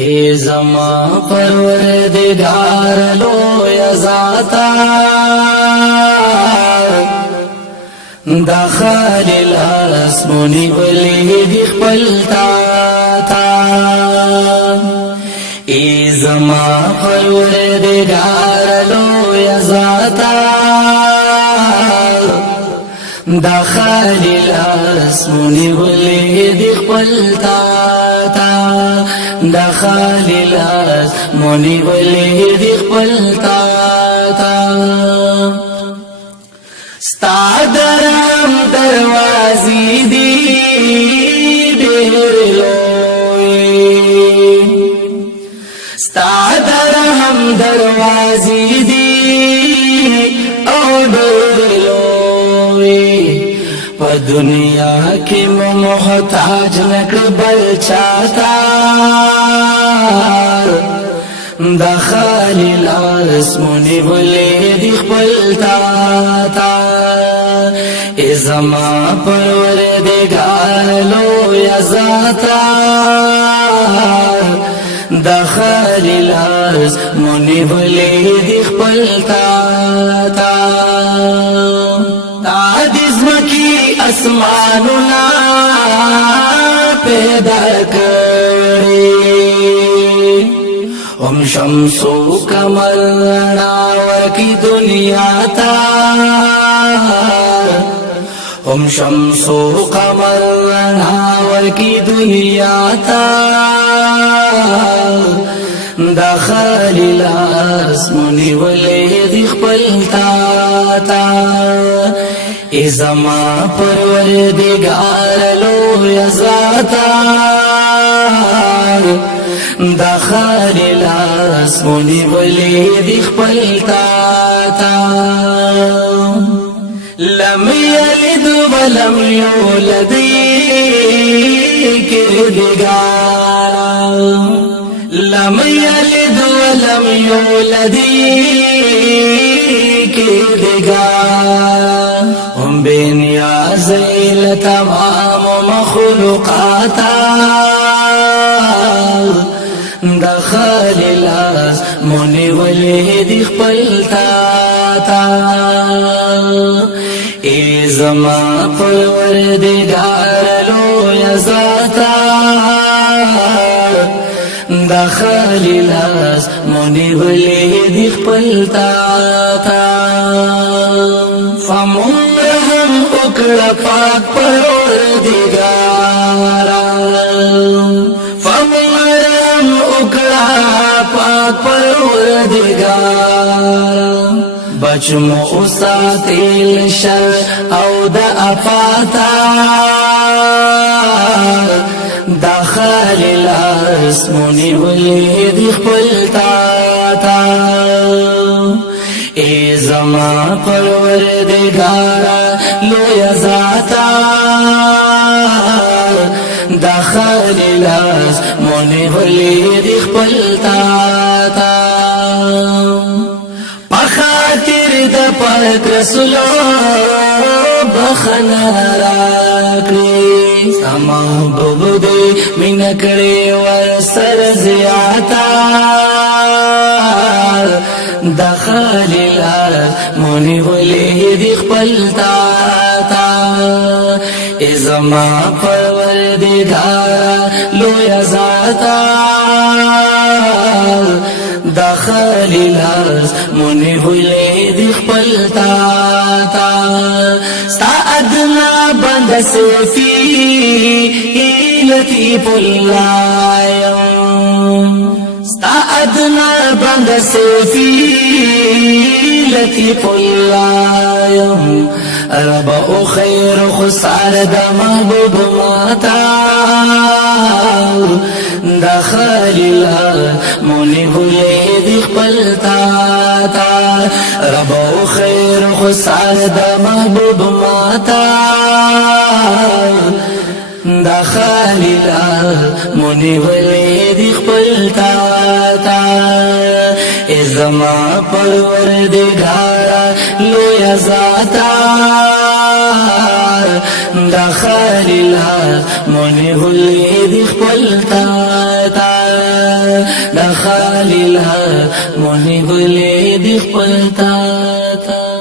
اے زما پروردگار لویا ذاتا دا خالل اسمونی ولی دی خپلتا تا اے زما پروردگار لویا ذاتا دا خالل اسمونی ولی دی خپلتا تا دا خالل اسمونی ولی دی خپلتا تا ستا درم دروازی دی دیر لوئی ستا درم دروازی دی او دیر لوئی پا دنیا کی محتاج نکر بل چاہتا دا خالل اسمونی ولی دی خپلتا تا ای زما پروردگار لویا ذاتا دا خالل اسمونی ولی دی خپلتا تا تا دزمکی اسمانونا پیدا کری ام شمسو کمر ناور کی دنیا تا ام شمسو قمر ناور کی دنیا تا دا خالل اسمونی ولی دی خپلتا تا ای زما پروردگار لویا ذاتا دا خالل اسمونی ولی دی خپلتا تا لم یلد ولم یولد کردگارا لم یلد ولم یولد کردگارا ہم بے نیازی لتمام مخلوقاتا دا خالل اسمونی ولی دی خپلتا تا ای زما پروردگار لویا ذاتا دا خالل اسمونی ولی دی خپلتا تا فمرهم اکڑا پاک پروردگارا پاک پروردگار بچ مو ساتیل شر او دا افاتا دا خالل اسمونی ولی دی خپلتا تا ای زما پروردگارا لویا ذاتا دا خالل اسمونی ولی دی خپلتا تا پخاطر دا پاک رسولو بخنا راکلی سما محبوب دی من کڑی ور سر زیاتا دا خالل اسمونی ولی دی خپلتا تا ای زما پروردگار لویا ذاتا دا خالل اسمونی ولی دی خپلتا تا ستا ادنا بند صفی لطیف اللہ ستا ادنا بند صفی لطیف اللہ رب او خیر خسار دا محبوب ماتا دا خالل اسمونی ولی دی خپلتا تا رب او خیر خسار دا محبوب ماتا دا خالل اسمونی ولی دی خپلتا تا ای زما پروردگارا لویا ذاتا دا خالل اسمونی ولی دی خپلتا تا دا خلیل ها مونی بلی دی خپل تا